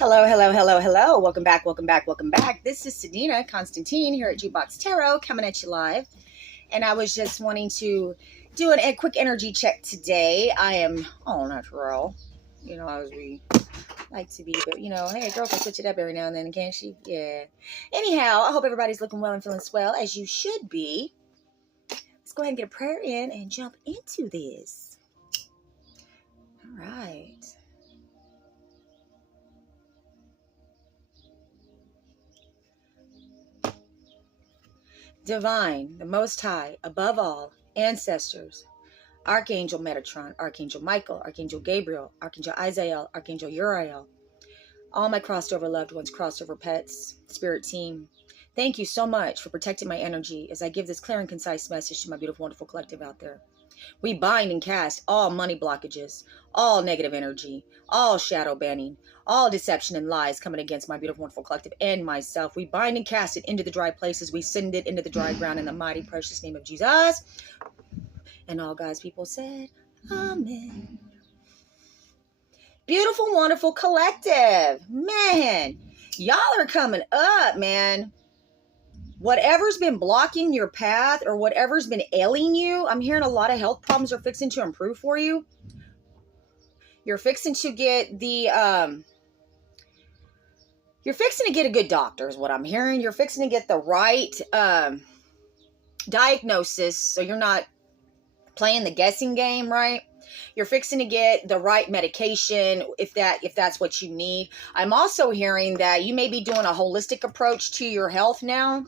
Hello, hello, hello, hello. Welcome back, welcome back, welcome back. This is Sedina Constantine here at Jukebox Tarot coming at you live. And I was just wanting to do a quick energy check today. I am all natural, as we like to be. But, hey, a girl can switch it up every now and then, can't she? Yeah. Anyhow, I hope everybody's looking well and feeling swell, as you should be. Let's go ahead and get a prayer in and jump into this. All right. Divine, the Most High, above all, ancestors, Archangel Metatron, Archangel Michael, Archangel Gabriel, Archangel Isaiah, Archangel Uriel, all my crossed over loved ones, crossed over pets, spirit team. Thank you so much for protecting my energy as I give this clear and concise message to my beautiful, wonderful collective out there. We bind and cast all money blockages, all negative energy, all shadow banning, all deception and lies coming against my beautiful, wonderful collective and myself. We bind and cast it into the dry places. We send it into the dry ground in the mighty, precious name of Jesus. And all God's people said, Amen. Beautiful, wonderful collective. Man, y'all are coming up, man. Whatever's been blocking your path or whatever's been ailing you, I'm hearing a lot of health problems are fixing to improve for you. You're fixing to get you're fixing to get a good doctor is what I'm hearing. You're fixing to get the right diagnosis so you're not playing the guessing game, right? You're fixing to get the right medication if that's what you need. I'm also hearing that you may be doing a holistic approach to your health now.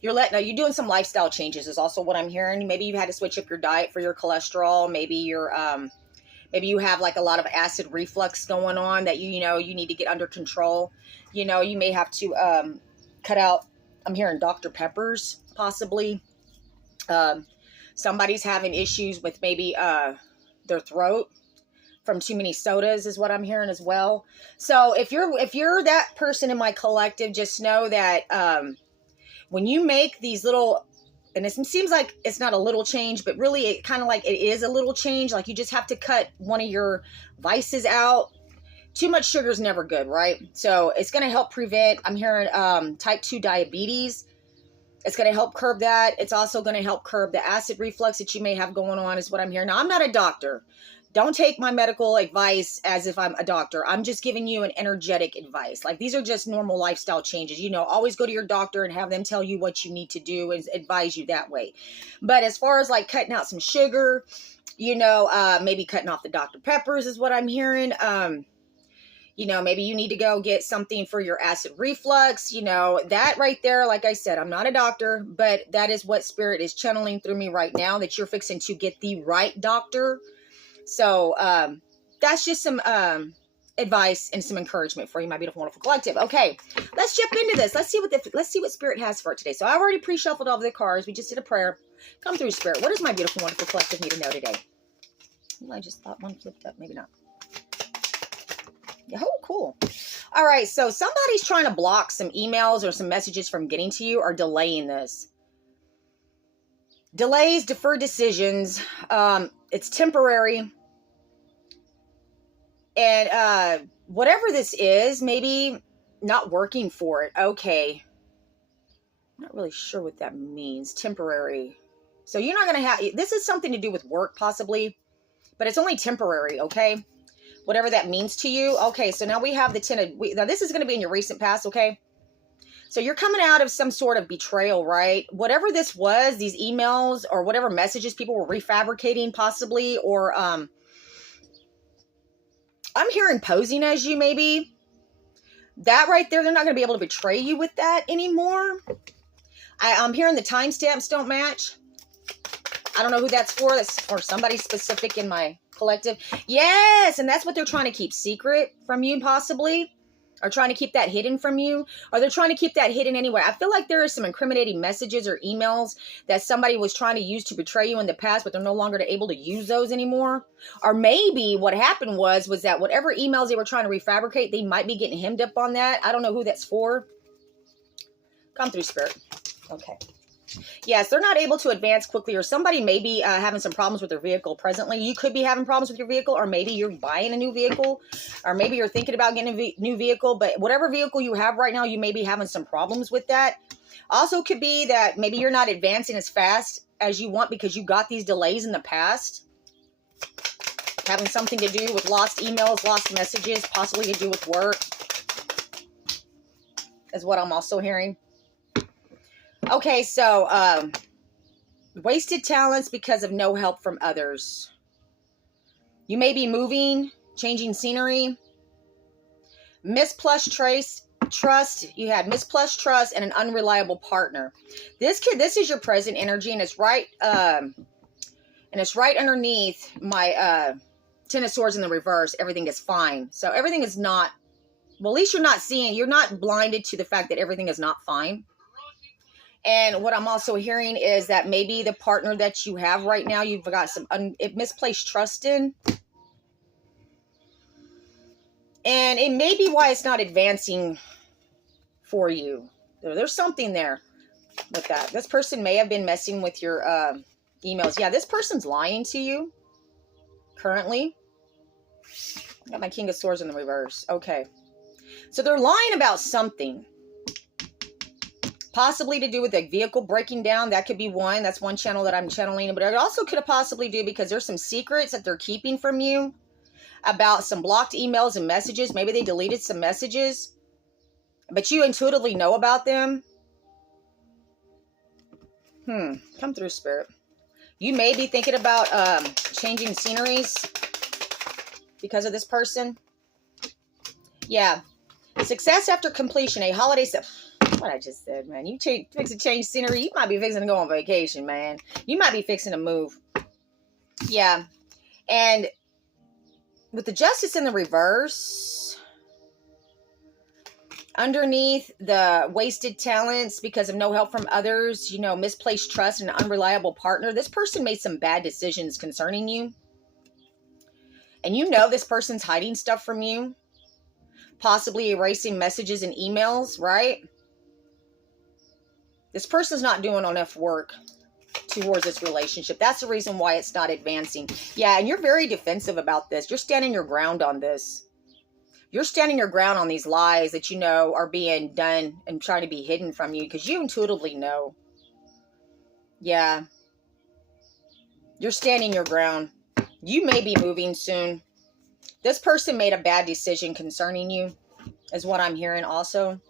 You're doing some lifestyle changes is also what I'm hearing. Maybe you've had to switch up your diet for your cholesterol. Maybe maybe you have like a lot of acid reflux going on that you need to get under control. You may have to cut out, I'm hearing Dr. Peppers possibly. Somebody's having issues with maybe their throat from too many sodas is what I'm hearing as well. So if you're that person in my collective, just know that when you make these little, and it seems like it's not a little change, but really it kind of like it is a little change. Like you just have to cut one of your vices out. Too much sugar is never good, right? So it's going to help prevent, I'm hearing type 2 diabetes. It's going to help curb that. It's also going to help curb the acid reflux that you may have going on is what I'm hearing. Now, I'm not a doctor. Don't take my medical advice as if I'm a doctor. I'm just giving you an energetic advice. Like these are just normal lifestyle changes. Always go to your doctor and have them tell you what you need to do and advise you that way. But as far as like cutting out some sugar, maybe cutting off the Dr. Peppers is what I'm hearing. Maybe you need to go get something for your acid reflux, that right there. Like I said, I'm not a doctor, but that is what spirit is channeling through me right now, that you're fixing to get the right doctor. So, that's just some, advice and some encouragement for you, my beautiful, wonderful collective. Okay. Let's jump into this. Let's see what spirit has for it today. So I already pre-shuffled all of the cards. We just did a prayer. Come through, spirit. What does my beautiful, wonderful collective need to know today? Well, I just thought one flipped up. Maybe not. Oh, cool. All right. So somebody's trying to block some emails or some messages from getting to you or delaying this. Delays, deferred decisions. It's temporary. And whatever this is, maybe not working for it. Okay. I'm not really sure what that means. Temporary. So you're not going to have, this is something to do with work possibly, but it's only temporary. Okay. Whatever that means to you. Okay, so now we have the now this is going to be in your recent past, okay? So you're coming out of some sort of betrayal, right? Whatever this was, these emails or whatever messages people were refabricating possibly, or I'm hearing posing as you maybe. That right there, they're not going to be able to betray you with that anymore. I'm hearing the timestamps don't match. I don't know who that's for. That's for somebody specific in my collective. Yes, and that's what they're trying to keep secret from you possibly, or trying to keep that hidden from you, or they're trying to keep that hidden anyway. I feel like there are some incriminating messages or emails that somebody was trying to use to betray you in the past, but they're no longer able to use those anymore. Or maybe what happened was that whatever emails they were trying to refabricate, they might be getting hemmed up on that. I don't know who that's for. Come through, spirit. Okay. Yes, they're not able to advance quickly, or somebody may be having some problems with their vehicle presently. You could be having problems with your vehicle, or maybe you're buying a new vehicle, or maybe you're thinking about getting a new vehicle. But whatever vehicle you have right now, you may be having some problems with that. Also could be that maybe you're not advancing as fast as you want because you got these delays in the past. Having something to do with lost emails, lost messages, possibly to do with work, is what I'm also hearing. Okay, so wasted talents because of no help from others. You may be moving, changing scenery. Misplaced trust. You had misplaced trust and an unreliable partner. This is your present energy, and it's right underneath my Ten of Swords in the reverse. Everything is fine. So everything is not, well, at least you're not blinded to the fact that everything is not fine. And what I'm also hearing is that maybe the partner that you have right now, you've got some misplaced trust in. And it may be why it's not advancing for you. There's something there with that. This person may have been messing with your emails. Yeah, this person's lying to you currently. I got my King of Swords in the reverse. Okay. So they're lying about something. Possibly to do with the vehicle breaking down. That could be one. That's one channel that I'm channeling. But it also could have possibly do because there's some secrets that they're keeping from you about some blocked emails and messages. Maybe they deleted some messages, but you intuitively know about them. Come through, Spirit. You may be thinking about changing sceneries because of this person. Yeah. Success after completion. A holiday what I just said, man. You fix to change scenery. You might be fixing to go on vacation, man. You might be fixing to move. Yeah. And with the Justice in the reverse, underneath the wasted talents because of no help from others, misplaced trust and an unreliable partner, this person made some bad decisions concerning you. And this person's hiding stuff from you. Possibly erasing messages and emails, right? This person's not doing enough work towards this relationship. That's the reason why it's not advancing. Yeah, and you're very defensive about this. You're standing your ground on this. You're standing your ground on these lies that are being done and trying to be hidden from you because you intuitively know. Yeah. You're standing your ground. You may be moving soon. This person made a bad decision concerning you, is what I'm hearing also.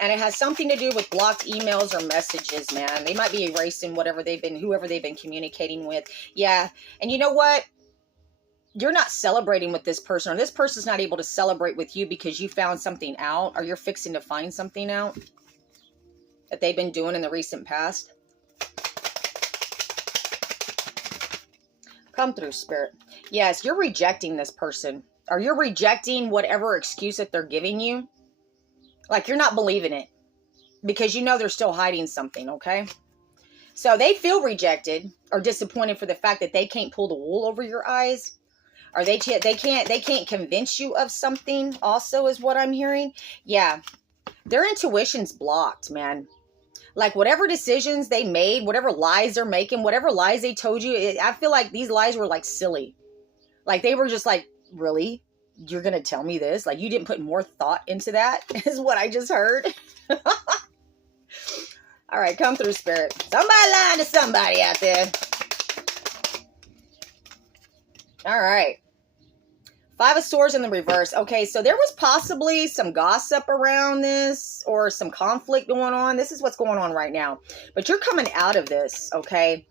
And it has something to do with blocked emails or messages, man. They might be erasing whoever they've been communicating with. Yeah. And you know what? You're not celebrating with this person, or this person's not able to celebrate with you because you found something out, or you're fixing to find something out that they've been doing in the recent past. Come through, Spirit. Yes, you're rejecting this person, or you're rejecting whatever excuse that they're giving you. Like you're not believing it because they're still hiding something, okay? So they feel rejected or disappointed for the fact that they can't pull the wool over your eyes, or they can't convince you of something also, is what I'm hearing. Yeah. Their intuition's blocked, man. Like whatever decisions they made, whatever lies they're making, whatever lies they told you, I feel like these lies were like silly. Like they were just like, really? You're going to tell me this? Like you didn't put more thought into that, is what I just heard. All right, come through, Spirit. Somebody lying to somebody out there. All right. Five of Swords in the reverse. Okay, so there was possibly some gossip around this or some conflict going on. This is what's going on right now. But you're coming out of this, okay?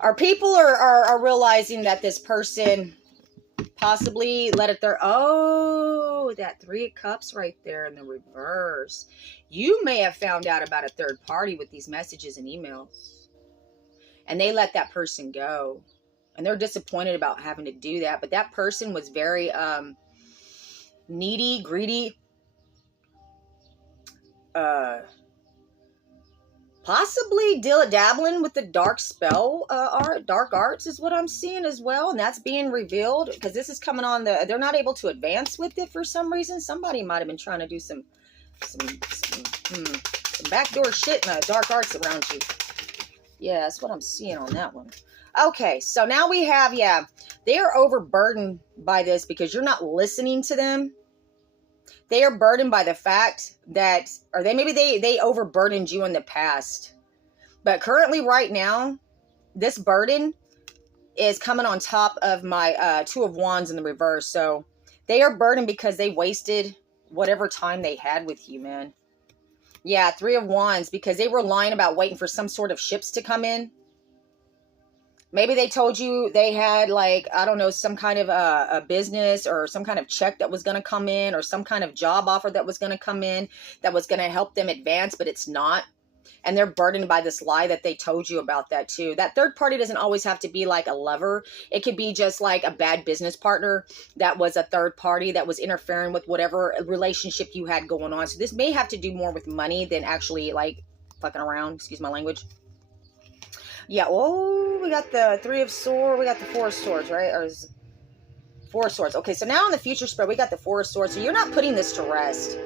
Our people are realizing that this person possibly let it there. Oh, that Three of Cups right there in the reverse. You may have found out about a third party with these messages and emails. And they let that person go. And they're disappointed about having to do that. But that person was very needy, greedy. Possibly dabbling with the dark spell art, dark arts is what I'm seeing as well. And that's being revealed because this is coming on they're not able to advance with it for some reason. Somebody might have been trying to do some Some backdoor shit and dark arts around you. Yeah, that's what I'm seeing on that one. Okay, so now we have, yeah, they are overburdened by this because you're not listening to them. They are burdened by the fact that, or maybe they overburdened you in the past. But currently right now, this burden is coming on top of my Two of Wands in the reverse. So they are burdened because they wasted whatever time they had with you, man. Yeah, Three of Wands, because they were lying about waiting for some sort of ships to come in. Maybe they told you they had, like, I don't know, some kind of a business or some kind of check that was going to come in, or some kind of job offer that was going to come in that was going to help them advance, but it's not. And they're burdened by this lie that they told you about that too. That third party doesn't always have to be like a lover. It could be just like a bad business partner that was a third party that was interfering with whatever relationship you had going on. So this may have to do more with money than actually like fucking around. Excuse my language. Yeah, oh, we got the Three of Swords. We got the Four of Swords, right? Or is Four of Swords. Okay, so now in the future spread, we got the Four of Swords. So you're not putting this to rest.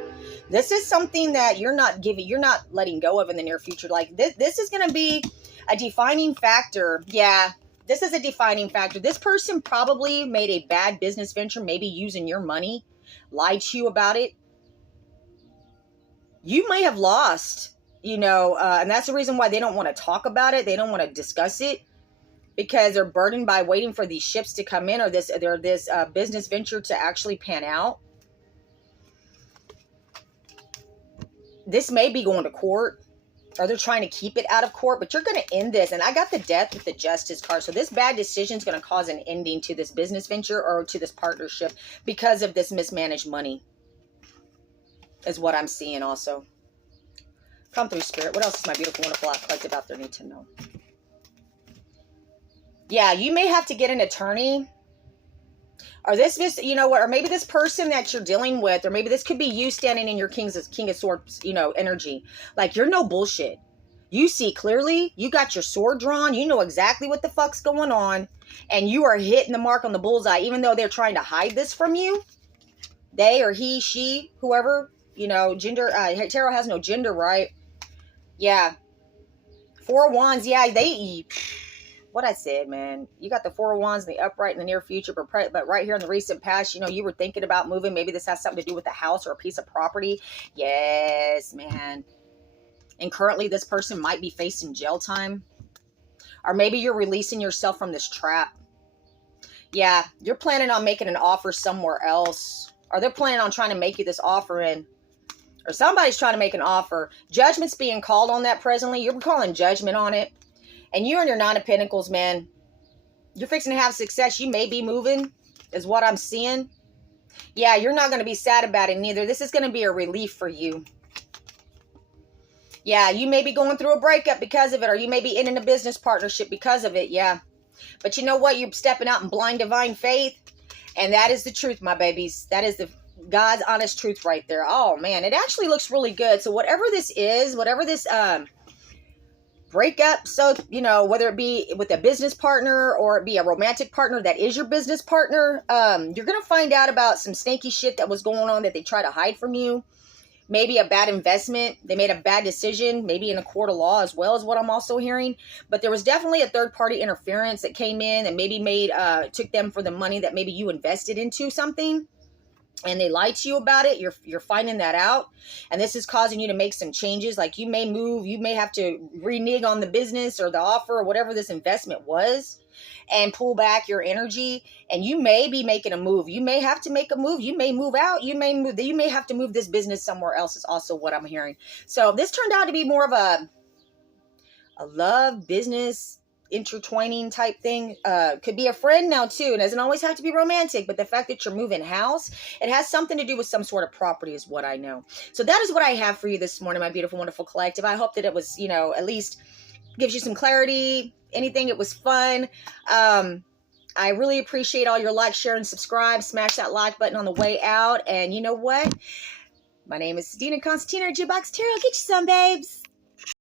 This is something that you're not letting go of in the near future. Like this is going to be a defining factor. Yeah, this is a defining factor. This person probably made a bad business venture, maybe using your money, lied to you about it. You may have lost, you know, and that's the reason why they don't want to talk about it. They don't want to discuss it because they're burdened by waiting for these ships to come in or this business venture to actually pan out. This may be going to court, or they're trying to keep it out of court, but you're going to end this. And I got the Death with the Justice card. So this bad decision is going to cause an ending to this business venture or to this partnership because of this mismanaged money is what I'm seeing also. Come through, Spirit. What else is my beautiful, wonderful collective out there need to know? Yeah, you may have to get an attorney. Or this, you know what, or maybe this person that you're dealing with, or maybe this could be you standing in your King of Swords, you know, energy. Like, you're no bullshit. You see clearly, you got your sword drawn, you know exactly what the fuck's going on, and you are hitting the mark on the bullseye, even though they're trying to hide this from you. They or he, she, whoever, you know, gender, tarot has no gender, right? Yeah. Four of Wands, yeah, what I said, man, you got the Four of Wands in the upright in the near future, but right here in the recent past, you know, you were thinking about moving. Maybe this has something to do with a house or a piece of property. Yes, man. And currently this person might be facing jail time. Or maybe you're releasing yourself from this trap. Yeah, you're planning on making an offer somewhere else. Or they're planning on trying to make you this offer in. Or somebody's trying to make an offer. Judgment's being called on that presently. You're calling judgment on it. And you and your Nine of Pentacles, man, you're fixing to have success. You may be moving, is what I'm seeing. Yeah, you're not going to be sad about it neither. This is going to be a relief for you. Yeah, you may be going through a breakup because of it, or you may be in a business partnership because of it, yeah. But you know what? You're stepping out in blind divine faith, and that is the truth, my babies. That is the God's honest truth right there. Oh, man, it actually looks really good. So whatever this is, whatever this breakup, so you know, whether it be with a business partner or it be a romantic partner that is your business partner, you're gonna find out about some snaky shit that was going on that they try to hide from you. Maybe a bad investment, they made a bad decision, maybe in a court of law as well, is what I'm also hearing. But there was definitely a third party interference that came in and maybe took them for the money that maybe you invested into something. And they lied to you about it. You're finding that out. And this is causing you to make some changes. Like you may move, you may have to renege on the business or the offer or whatever this investment was and pull back your energy. And you may be making a move. You may have to make a move. You may move out. You may have to move this business somewhere else is also what I'm hearing. So this turned out to be more of a love business intertwining type thing. Could be a friend now too. It doesn't always have to be romantic, but the fact that you're moving house, it has something to do with some sort of property is what I know. So that is what I have for you this morning, my beautiful, wonderful collective. I hope that it was, you know, at least gives you some clarity. Anything, it was fun. I really appreciate all your likes, share, and subscribe. Smash that like button on the way out. And you know what? My name is Dina Constantine, Jukebox Tarot. Get you some, babes.